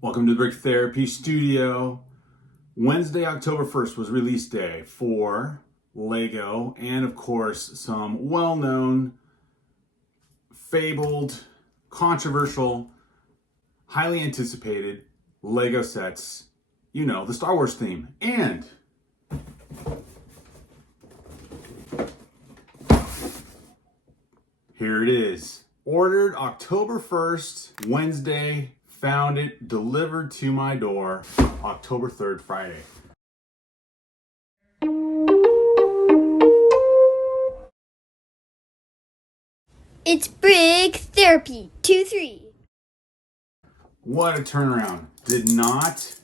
Welcome to the Brick Therapy Studio. Wednesday, October 1st was release day for Lego and, of course, some well-known, fabled, controversial, highly anticipated Lego sets. You know, the Star Wars theme. And here it is. Ordered October 1st, Wednesday. Found it delivered to my door October 3rd, Friday. It's Brick Therapy 2-3. What a turnaround. Did not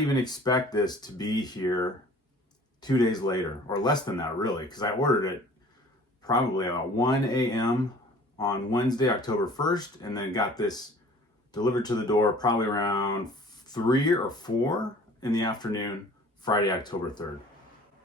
even expect this to be here 2 days later, or less than that really, because I ordered it probably about 1 a.m. on Wednesday, October 1st, and then got this delivered to the door probably around 3 or 4 in the afternoon, Friday, October 3rd.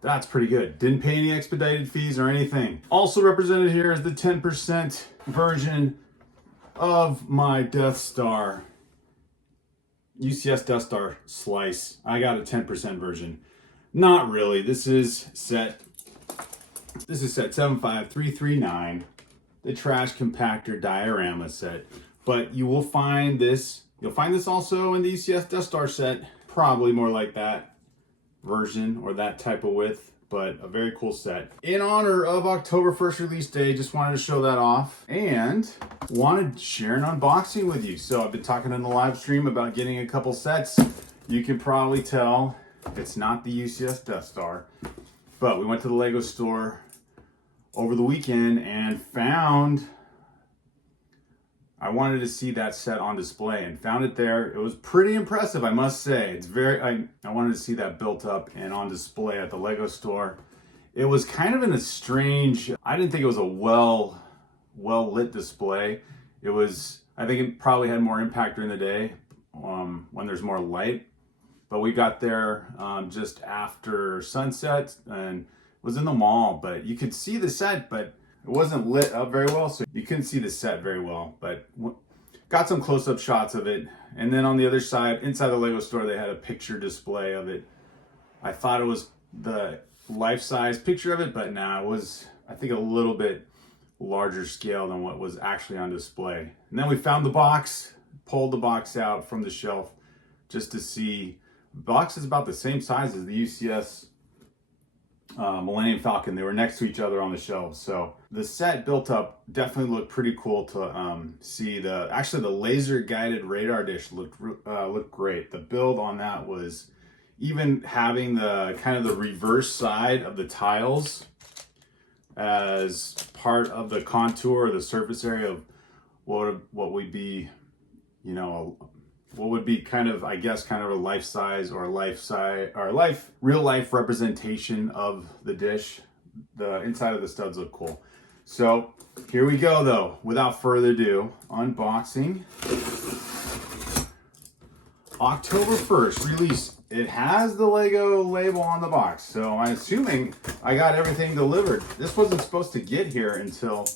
That's pretty good. Didn't pay any expedited fees or anything. Also represented here is the 10% version of my Death Star, UCS Death Star slice. I got a 10% version. Not really. This is set 75339, the trash compactor diorama set. But you will find this, you'll find this also in the UCS Death Star set, probably more like that version or that type of width, but a very cool set. In honor of October 1st release day, just wanted to show that off and wanted to share an unboxing with you. So I've been talking in the live stream about getting a couple sets. You can probably tell it's not the UCS Death Star, but we went to the Lego store over the weekend and I wanted to see that set on display and found it there. It was pretty impressive, I must say. It's I wanted to see that built up and on display at the Lego store. It was kind of in a strange, I didn't think it was a well lit display. I think it probably had more impact during the day when there's more light. But we got there just after sunset and was in the mall, but you could see the set, but it wasn't lit up very well, so you couldn't see the set very well, but got some close-up shots of it. And then on the other side, inside the Lego store, they had a picture display of it. I thought it was the life-size picture of it, but nah, it was, I think, a little bit larger scale than what was actually on display. And then we found the box, pulled the box out from the shelf just to see. The box is about the same size as the UCS Millennium Falcon. They were next to each other on the shelves. So the set built up definitely looked pretty cool to see. The laser guided radar dish looked great. The build on that was, even having the kind of the reverse side of the tiles as part of the contour or the surface area of what would be, you know, what would be kind of, I guess, kind of a life size or real life representation of the dish. The inside of the studs look cool. So here we go though, without further ado, unboxing. October 1st release. It has the Lego label on the box, so I'm assuming I got everything delivered. This wasn't supposed to get here until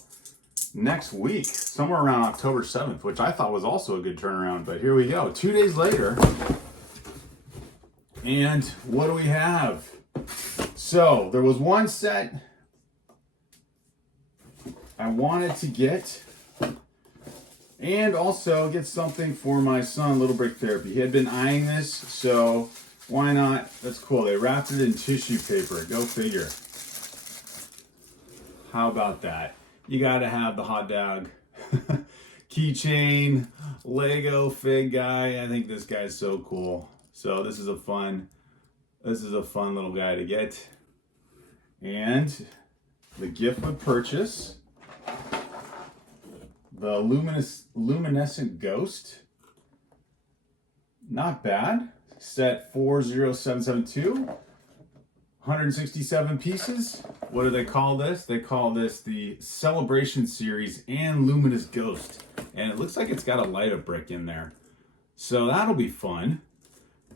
next week, somewhere around October 7th, which I thought was also a good turnaround, but here we go, 2 days later. And what do we have? So there was one set I wanted to get, and also get something for my son, Little Brick Therapy. He had been eyeing this, so why not? That's cool. They wrapped it in tissue paper. Go figure. How about that? You gotta have the hot dog keychain, Lego fig guy. I think this guy's so cool. So this is a fun little guy to get. And the gift with purchase, the luminescent ghost. Not bad. Set 40772. 167 pieces. What do they call this? They call this the Celebration Series and Luminous Ghost. And it looks like it's got a light up brick in there. So that'll be fun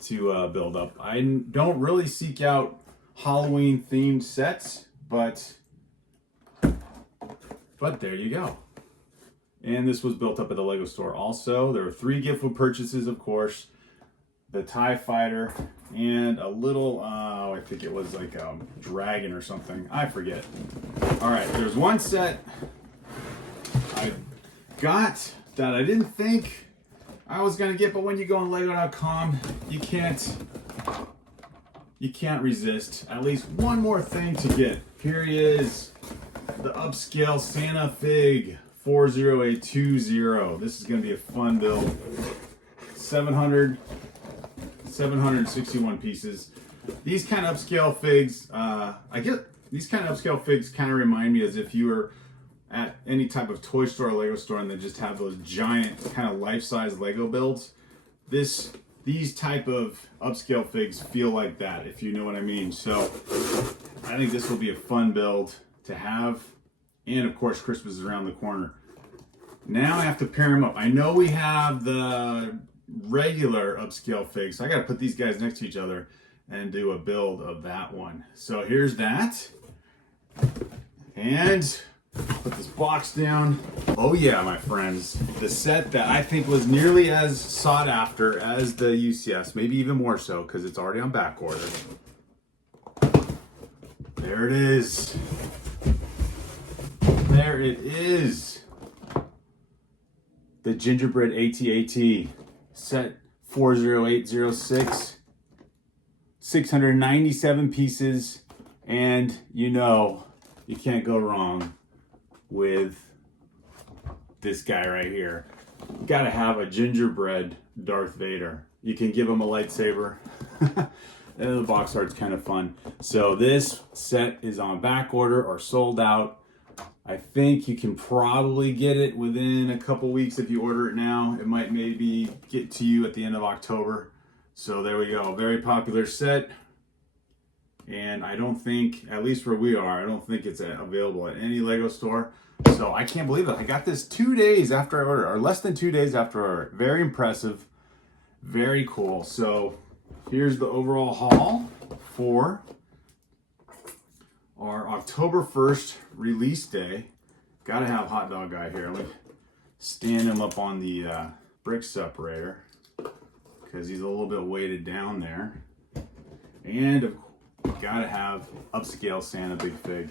to build up. I don't really seek out Halloween themed sets, but there you go. And this was built up at the Lego store also. There were 3 gift with purchases, of course. The TIE Fighter and a little, I think it was like a dragon or something. I forget. All right, there's one set I got that I didn't think I was gonna get, but when you go on Lego.com, you can't resist at least one more thing to get. Here he is, the upscale Santa Fig 40820. This is gonna be a fun build. 761 pieces. These kind of upscale figs, I get these kind of upscale figs kind of remind me as if you were at any type of toy store or Lego store and they just have those giant kind of life-size Lego builds. These type of upscale figs feel like that, if you know what I mean. So I think this will be a fun build to have. And of course, Christmas is around the corner. Now I have to pair them up. I know we have the regular upscale figs, so I got to put these guys next to each other and do a build of that one. So here's that. And put this box down. Oh yeah, my friends, the set that I think was nearly as sought after as the UCS, maybe even more so because it's already on back order. There it is. There it is. The Gingerbread AT-AT set 40806. 697 pieces, and you know you can't go wrong with this guy right here. You gotta have a gingerbread Darth Vader. You can give him a lightsaber. And the box art's kind of fun. So this set is on back order or sold out. I think you can probably get it within a couple weeks if you order it now. It might maybe get to you at the end of October. So there we go, very popular set. And I don't think, at least where we are, I don't think it's available at any Lego store. So I can't believe it. I got this 2 days after I ordered, or less than 2 days after I ordered. Very impressive, very cool. So here's the overall haul for our October 1st release day. Gotta have hot dog guy here. Let me stand him up on the brick separator because he's a little bit weighted down there. And gotta have upscale Santa Big Fig.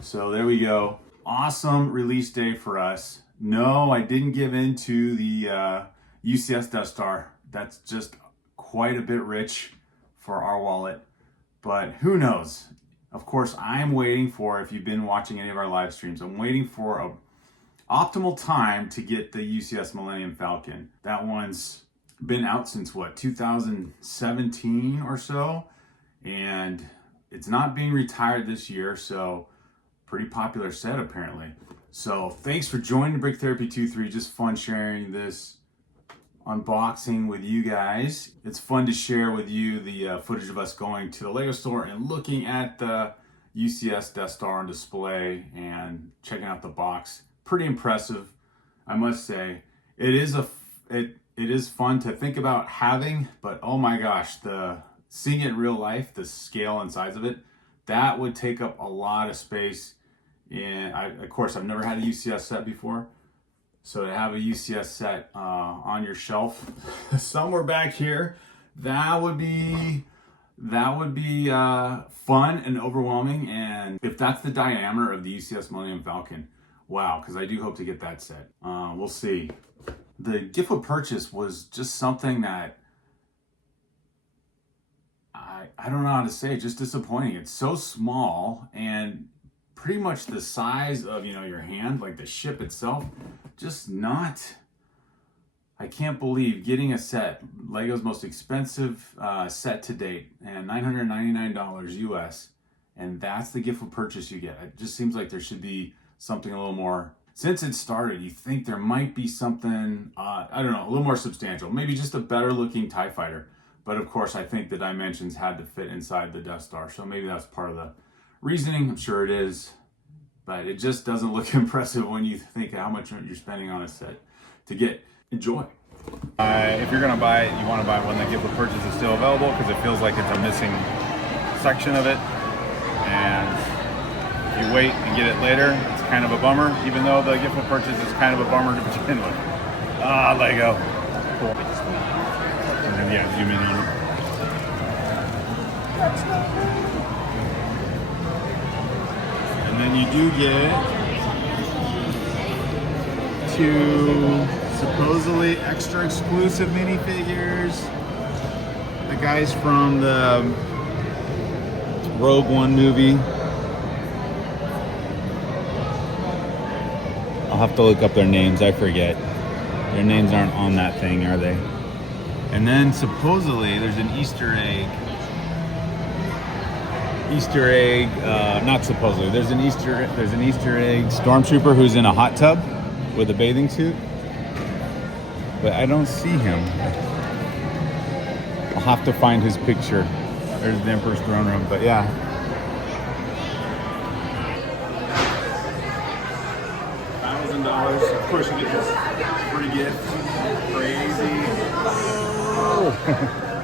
So there we go. Awesome release day for us. No, I didn't give in to the UCS Death Star. That's just quite a bit rich for our wallet. But who knows? Of course, I'm waiting for, if you've been watching any of our live streams, I'm waiting for a optimal time to get the UCS Millennium Falcon. That one's been out since what, 2017 or so, and it's not being retired this year, so pretty popular set apparently. So thanks for joining Brick Therapy 2-3. Just fun sharing this unboxing with you guys. It's fun to share with you the footage of us going to the Lego store and looking at the UCS Death Star on display and checking out the box. Pretty impressive, I must say. It is fun to think about having, but oh my gosh, seeing it in real life, the scale and size of it, that would take up a lot of space. And of course, I've never had a UCS set before. So to have a UCS set on your shelf somewhere back here, that would be fun and overwhelming. And if that's the diameter of the UCS Millennium Falcon, wow, because I do hope to get that set. We'll see. The gift with purchase was just something that I don't know how to say, just disappointing. It's so small and pretty much the size of, your hand, like the ship itself, just not, I can't believe getting a set, Lego's most expensive set to date, and $999 US, and that's the gift with purchase you get. It just seems like there should be something a little more, since it started, you think there might be something, I don't know, a little more substantial, maybe just a better looking TIE Fighter. But of course, I think the dimensions had to fit inside the Death Star, so maybe that's part of the reasoning. I'm sure it is, but it just doesn't look impressive when you think how much you're spending on a set to get. Enjoy. If you're gonna buy it, you want to buy one that gift with purchase is still available, because it feels like it's a missing section of it. And if you wait and get it later, it's kind of a bummer, even though the gift purchase is kind of a bummer to begin with. Ah, Lego. Cool. And then, yeah, zoom in on it. And then you do get 2 supposedly extra exclusive minifigures. The guys from the Rogue One movie. I'll have to look up their names, I forget. Their names aren't on that thing, are they? And then supposedly there's an Easter egg. Not supposedly. There's an Easter egg stormtrooper who's in a hot tub with a bathing suit. But I don't see him. I'll have to find his picture. There's the Emperor's throne room, but yeah. $1,000. Of course, you get this free gift. Crazy. Oh.